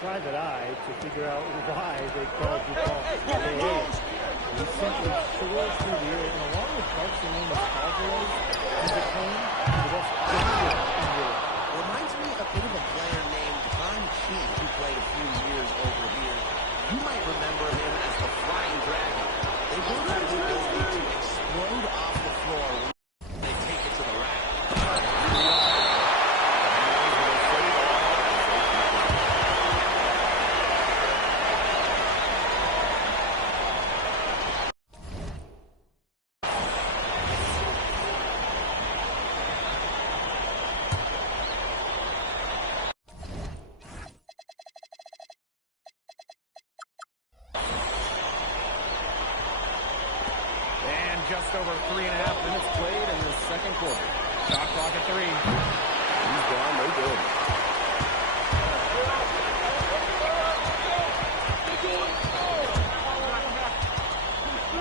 private eye to figure out why they called the call. He simply soars through the air, and along with Barcelona's Alvarez, he's a claim the best defender in Europe. Reminds me a bit of a player named Van Chi, who played a few years over here. You might remember him as the Flying Dragon. They both have the ability to explode off the floor when they take it to the rack. Just over 3.5 minutes played in the second quarter. Shot clock at 3. He's gone, no good.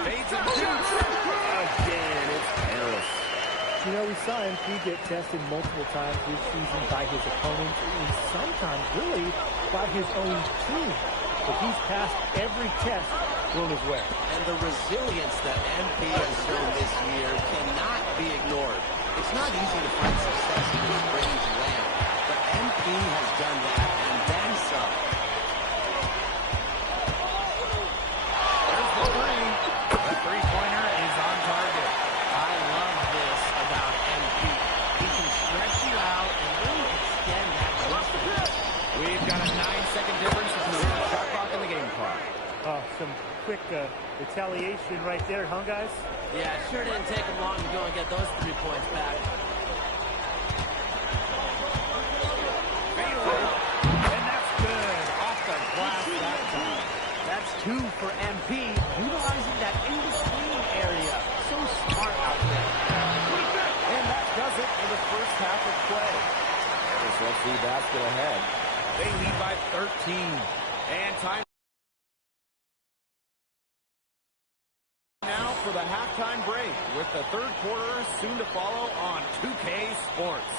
Fades and shoots. Again, it's Harris. You know, we saw MP get tested multiple times this season by his opponents, and sometimes really by his own team. But he's passed every test thrown his way. And the resilience that MP has shown this year cannot be ignored. It's not easy to find success in this strange land, but MP has done that and then some. There's the three. The three-pointer is on target. I love this about MP. He can stretch you out and really extend that distance. We've got a 9-second difference between the shot clock and the game clock. Some quick retaliation right there, huh, guys? Yeah, it sure didn't take him long to go and get those 3 points back. And that's good. Off the glass that time. That's 2 for MP, utilizing that in-between area. So smart out there. And that does it for the first half of play. Harris FC basket ahead. They lead by 13. And time now for the halftime break, with the third quarter soon to follow on 2K Sports.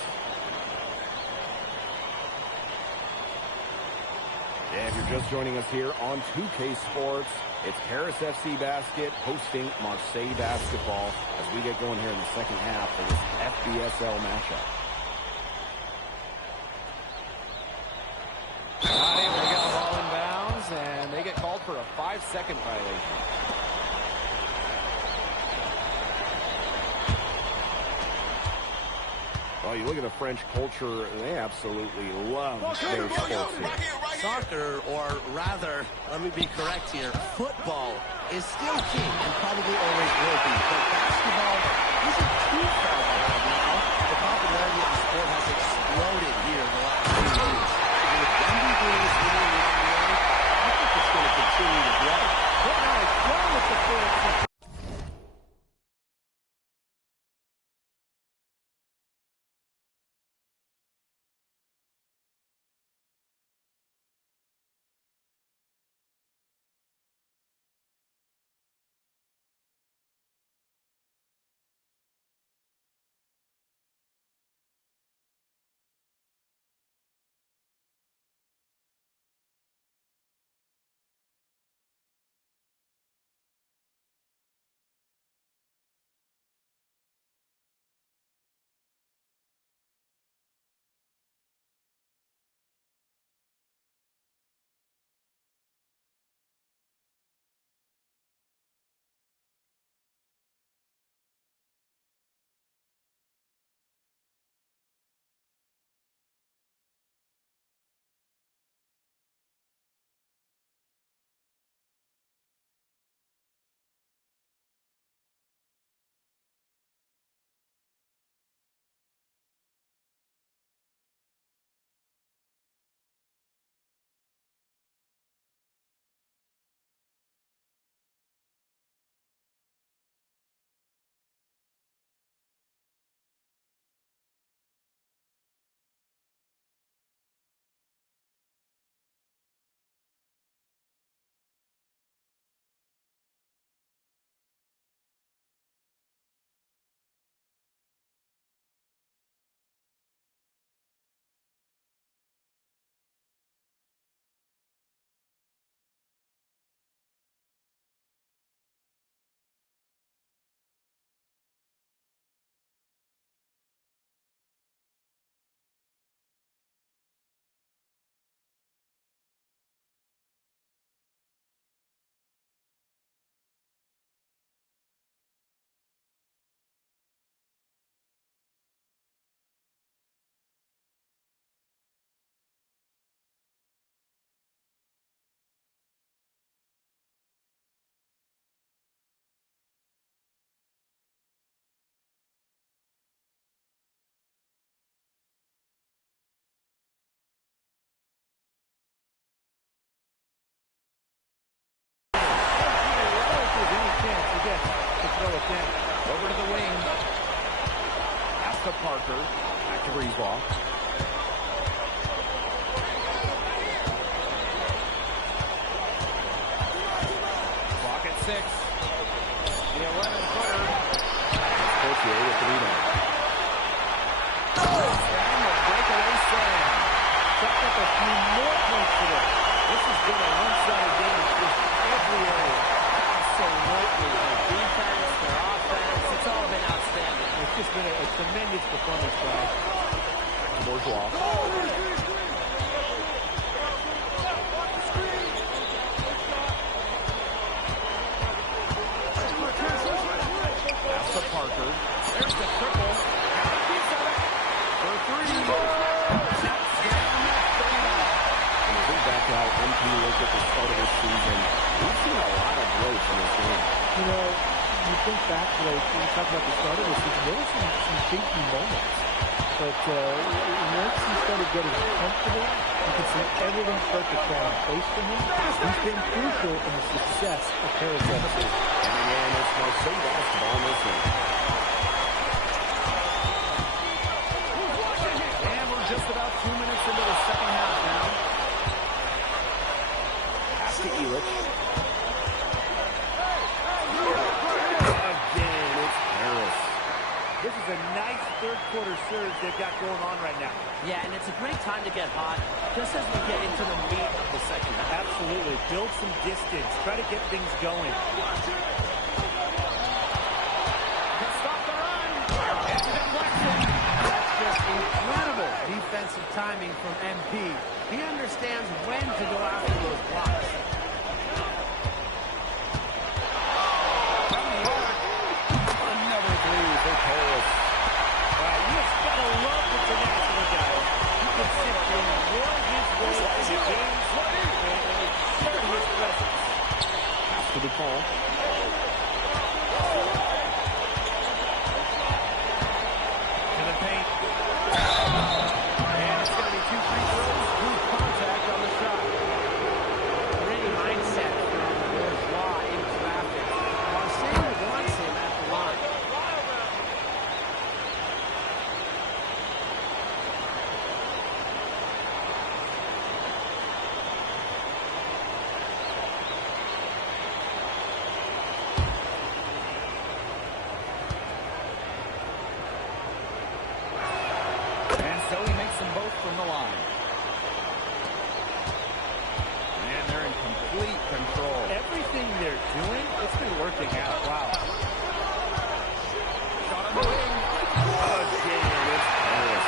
Yeah, if you're just joining us here on 2K Sports, it's Paris FC Basket hosting Marseille Basketball as we get going here in the second half for this FBSL matchup. Not able to get the ball in bounds, and they get called for a 5-second violation. Well, you look at the French culture, they absolutely love their sports here. Soccer, or rather, let me be correct here, football is still king and probably always will be. But basketball isn't too far behind now. The popularity of the sport has exploded here in the last few years. And with Wemby doing his thing in the NBA, I think it's going to continue to grow. But now it's done with the fourth. Parker. Back to Breezeball. Clock at 6. The 11-footer. Portier with the rebound. And the breakaway slam. Chalk up a few more points today. This has been a one-sided game in just every area. Absolutely. Their defense, their offense, it's all been outstanding. It's just been a tremendous performance, guys. Bourgeois. Pass to Parker. There's the triple. For 3. Taps down that fadeout. When you think back to how MP looked at the start of this season, we've seen a lot of growth in this game. You know, you think back, like, when you talk about the start of this season, there were some shaky moments. But once he started getting comfortable, you could see everything start to fall in place for him. He's been crucial in the success of Paris FC. And again, it's Marseille basketball in this one. And we're just about 2 minutes into the second half now. Pass to Elich. Again, it's Paris. This is a nice third-quarter surge they've got going on right now. Yeah, and it's a great time to get hot, just as we get into the meat of the second half. Absolutely. Build some distance. Try to get things going. Stop the run. And deflection. That's just incredible defensive timing from MP. He understands when to go after those blocks. From the arc. Another 3 for Paris. You just got to love the tenacity, guys. He can simply war his way into games and exert his presence. Pass to DePaul. To the paint. And it's going to be 2 free throws. Good contact on the shot. Great mindset from Bourgeois in traffic. Marseille wants him at the line. And so he makes them both from the line. And they're in complete control. Everything they're doing, it's been working out. Wow. Shot on the wing. Again, it's Paris.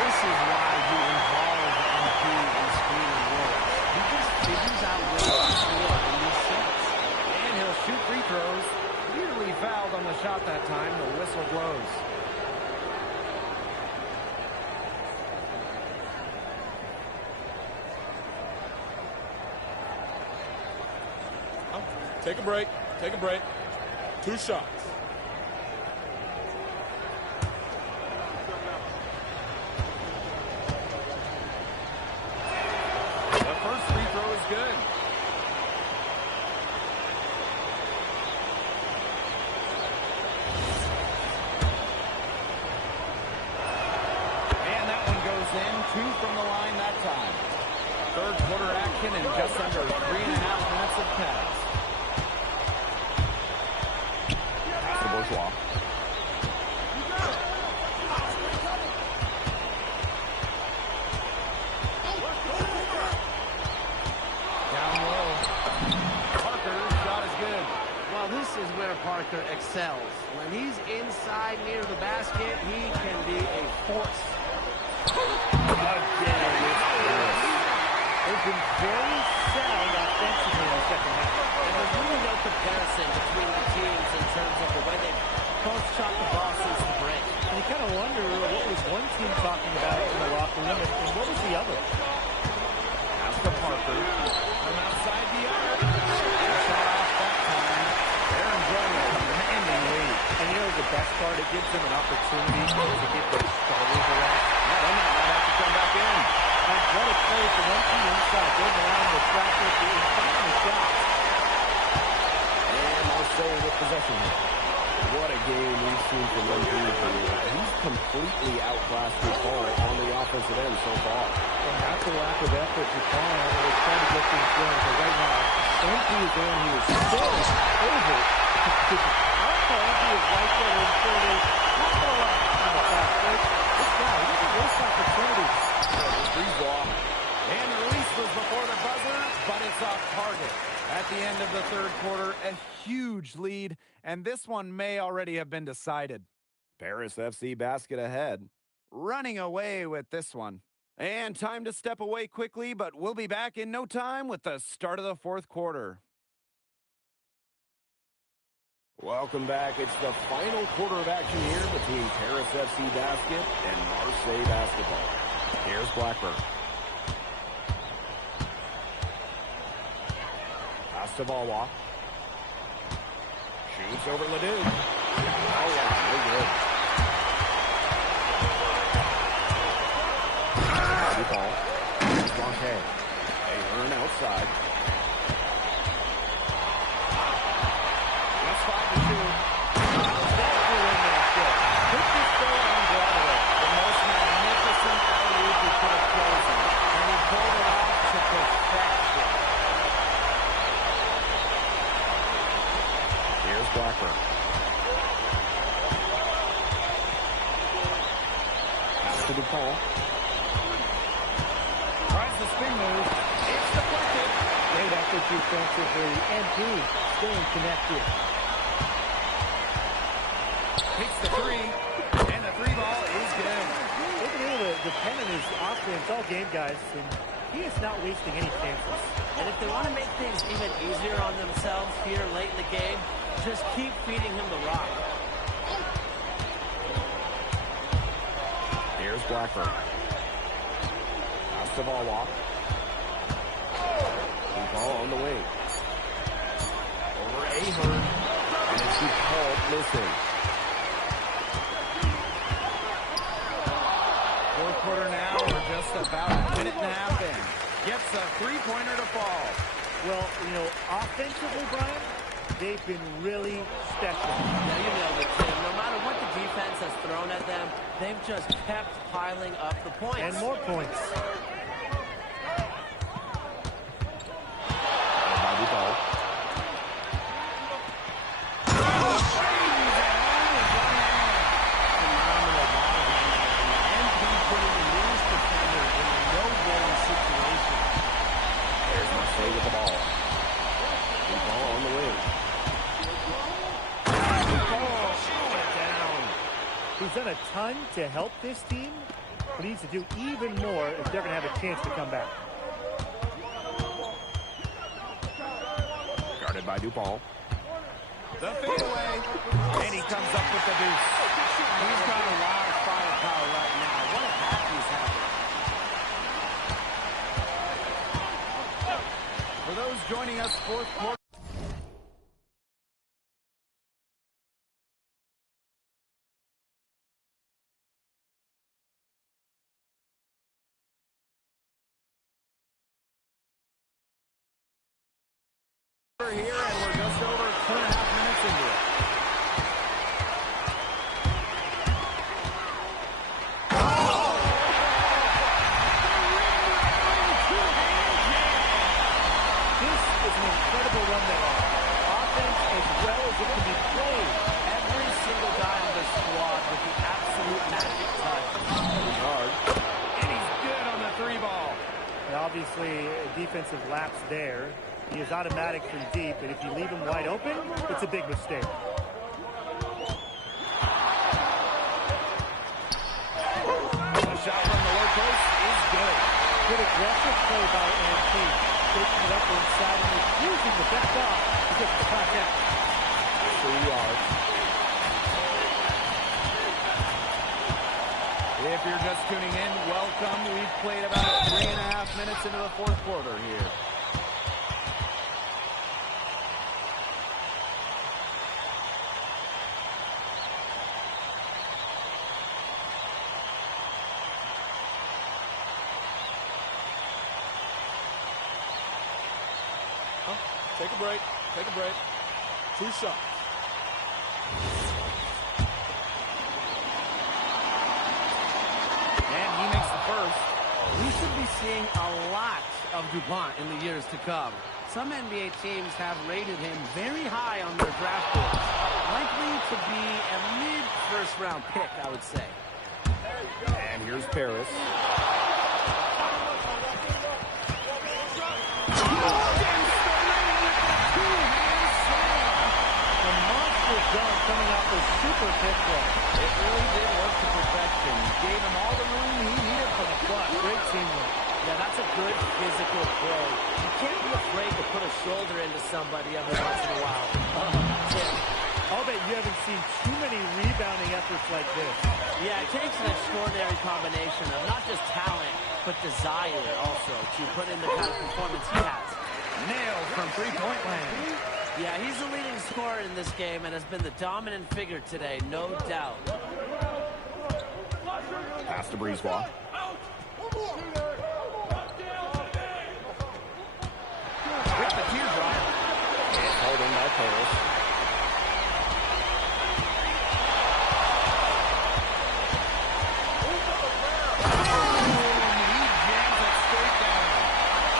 This is why he involves MP in screening roles. He just figures out ways to score in these sets. And he'll shoot free throws. Clearly fouled on the shot that time. The whistle blows. Take a break. Take a break. 2 shots. The first free throw is good. And that one goes in. 2 from the line that time. Third quarter action in just under 3.5 minutes of pass. Pass to Bourgeois. Down low. Parker's shot is good. Well, this is where Parker excels. When he's inside near the basket, he can be a force. Again, it's Paris. They've been very sound offensively in the second half. And there's really no comparison between the teams in terms of the way they've both shot the ball since the break. And you kind of wonder what was one team talking about in the locker room and what was the other. Pass to Parker. From outside the arc. Shot off that time. They're enjoying a commanding lead. And you know the best part, it gives them an opportunity to get their starters around. Yeah, they might have to come back in. And what a play for one team inside. They're around the traffic and finding the shots. And Marseille with possession. What a game we've seen from one team here. He's completely it in so far. And that's a lack of effort to call. They're trying to get things going. So right now, MP is the one who is still over. I'll call MP is right there in 40. Not a lot on the fast break. This guy, he doesn't waste opportunities. Free ball. And the release was before the buzzer, but it's off target. At the end of the third quarter, a huge lead, and this one may already have been decided. Paris FC basket ahead. Running away with this one. And time to step away quickly, but we'll be back in no time with the start of the fourth quarter. Welcome back. It's the final quarter of action here between Paris FC basket and Marseille basketball. Here's Blackburn. Pass to Valwa. Shoots over Ledoux. Oh, wow, no good. Ball. Blanquet. Ahern outside. That's 5-2. Put this goal on Broadway. The most magnificent alley-oop he could have chosen. And he pulled it off to perfection. Here's Blackburn. Pass to DuPont. Tries the spin move. It's deflected. Great effort defensively. MP staying connected. Hits the three. And the three ball is good. They've been able to depend on his offense all game, guys, and he is not wasting any chances. And if they want to make things even easier on themselves here late in the game, just keep feeding him the rock. Here's Blackburn. Pass to Valwa. Ball on the wing. Over Ahern. And it's DuPont missing. Fourth quarter now, we're just about a minute and a half in. Gets a three-pointer to fall. Well, you know, offensively, Brian, they've been really special. Yeah, you nailed it, Tim. No matter what the defense has thrown at them, they've just kept piling up the points. And more points. With the ball. Ball on the wing. He's done a ton to help this team, but he needs to do even more if they're going to have a chance to come back. Guarded by DuPont. The fadeaway. And he comes up with the deuce. He's got a lot of firepower right now. What a hat he's having. For those joining us, fourth quarter. We're here, and we're just over 2.5 minutes into it. Incredible run there. Offense as well as it can be played. Every single guy on the squad with the absolute magic touch. Hard. And he's good on the three ball. And obviously, a defensive lapse there. He is automatic from deep, and if you leave him wide open, it's a big mistake. The shot from the low post is good. Good aggressive play by MP. Taking it up inside and refusing to back off to get the contact. 3 yards. If you're just tuning in, welcome. We've played about 3.5 minutes into the fourth quarter here. Take a break. Take a break. 2 shots. And he makes the first. We should be seeing a lot of DuPont in the years to come. Some NBA teams have rated him very high on their draft boards. Likely to be a mid-first-round pick, I would say. And here's Paris. A monster dunk coming off the super pick play. It really did work to perfection. Gave him all the room he needed for the clutch. Great teamwork. Yeah, that's a good physical play. You can't be afraid to put a shoulder into somebody every once in a while. I'll bet you haven't seen too many rebounding efforts like this. Yeah, it takes an extraordinary combination of not just talent, but desire also to put in the kind of performance he has. Nailed from three-point land. Yeah, he's the leading scorer in this game and has been the dominant figure today, no doubt. Pass to Breezewa. With the teardrop. It's held in by Paris. He jams it straight down.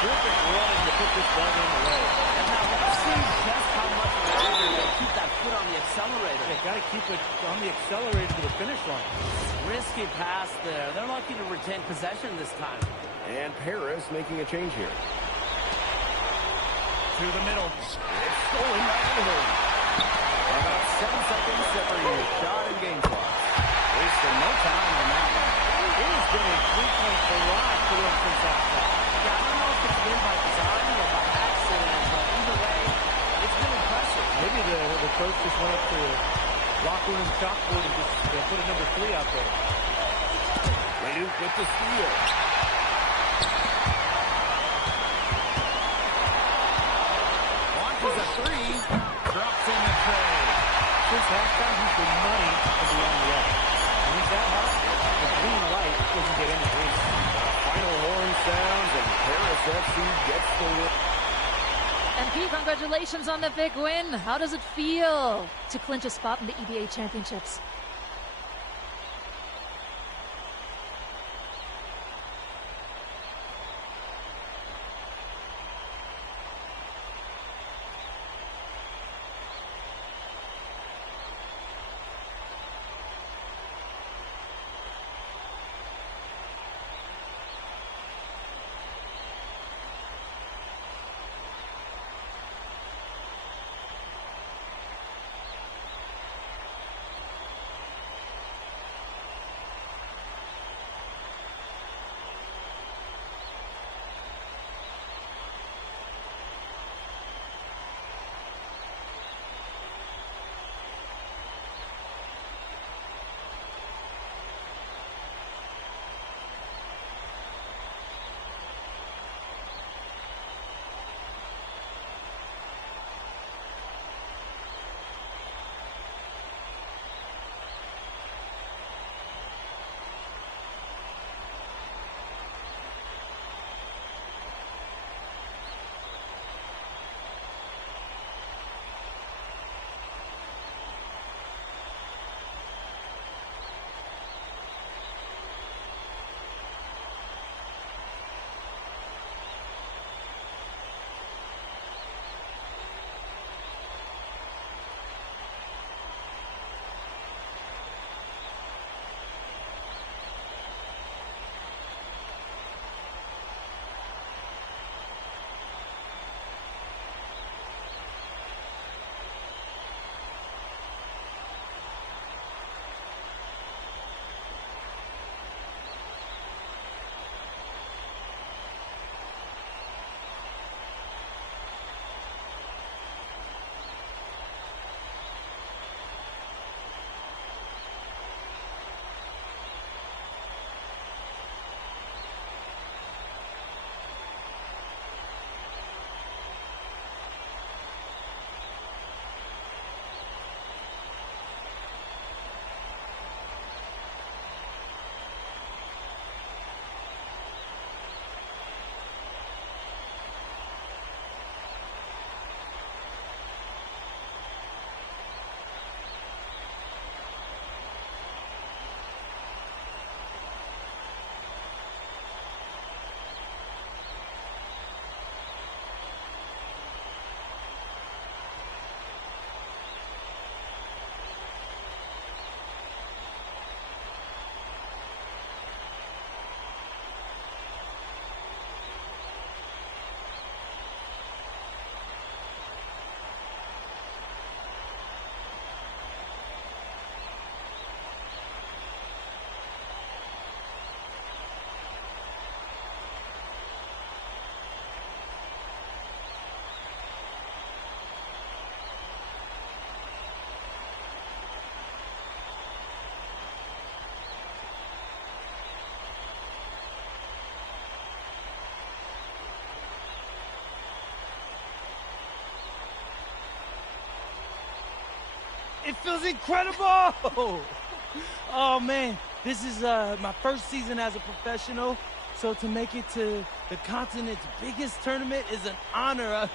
Terrific running to put this ball in the way. And now let's see just how much longer they'll keep that foot on the accelerator. Yeah, got to keep it on the accelerator to the finish line. Risky pass there. They're lucky to retain possession this time. And Paris making a change here. To the middle. It's stolen by Ireland. About 7 seconds separate shot and game clock. Wasting no time on that one. It has been a three-point barrage for them since that shot. Yeah, I don't know if it's been by design or by accident, but either way, it's been impressive. Maybe the coach just went up to the locker room chalkboard and just put a number 3 out there. Leduc with the steal. Launches a three. Drops in the tray. Since halftime, he's been money to be on the edge. When he's that hot, the green light doesn't get any reason. Final horn sounds, and Paris FC gets the win. And Pete, congratulations on the big win. How does it feel to clinch a spot in the EBA championships? It feels incredible! Oh, man. This is my first season as a professional, so to make it to the continent's biggest tournament is an honor.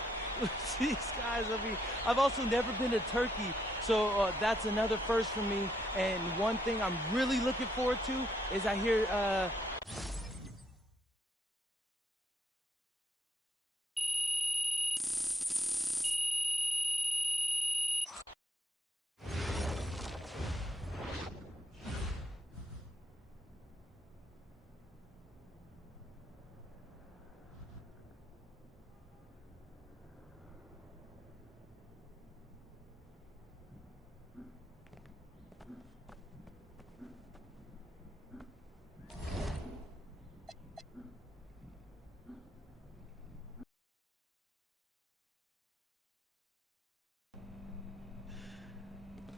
These guys, I mean, I've also never been to Turkey, so that's another first for me. And one thing I'm really looking forward to is I hear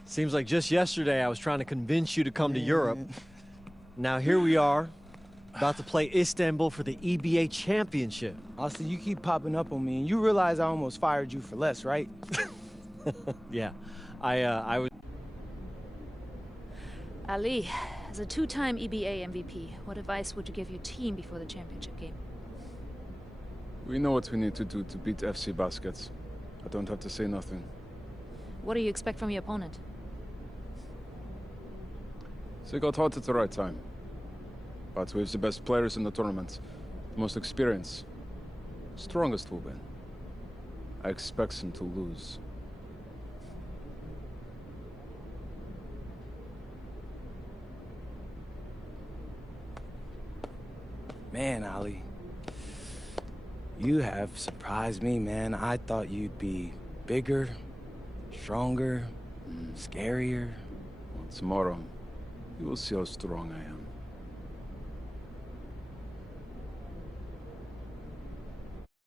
Seems like just yesterday I was trying to convince you to come to Europe. Now here we are, about to play Istanbul for the EBA Championship. Austin, you keep popping up on me, and you realize I almost fired you for less, right? Yeah, I was... Ali, as a two-time EBA MVP, what advice would you give your team before the championship game? We know what we need to do to beat FC Baskets. I don't have to say nothing. What do you expect from your opponent? They got hot at the right time. But with the best players in the tournament, the most experienced, strongest will win. I expect them to lose. Man, Ali, you have surprised me, man. I thought you'd be bigger, stronger, scarier. Tomorrow, you will see how strong I am.